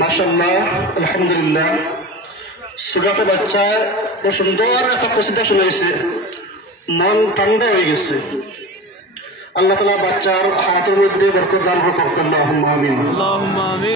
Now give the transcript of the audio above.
মাশাআল্লাহ, আলহামদুলিল্লাহ। ছোট বাচ্চা সুন্দর একটা কসিদা শুনেছে, মন ঠান্ডা হয়ে গেছে। আল্লাহ তাআলা বাচ্চার হাতের মধ্যে বরকত দান করুন। আল্লাহুম্মা আমিন।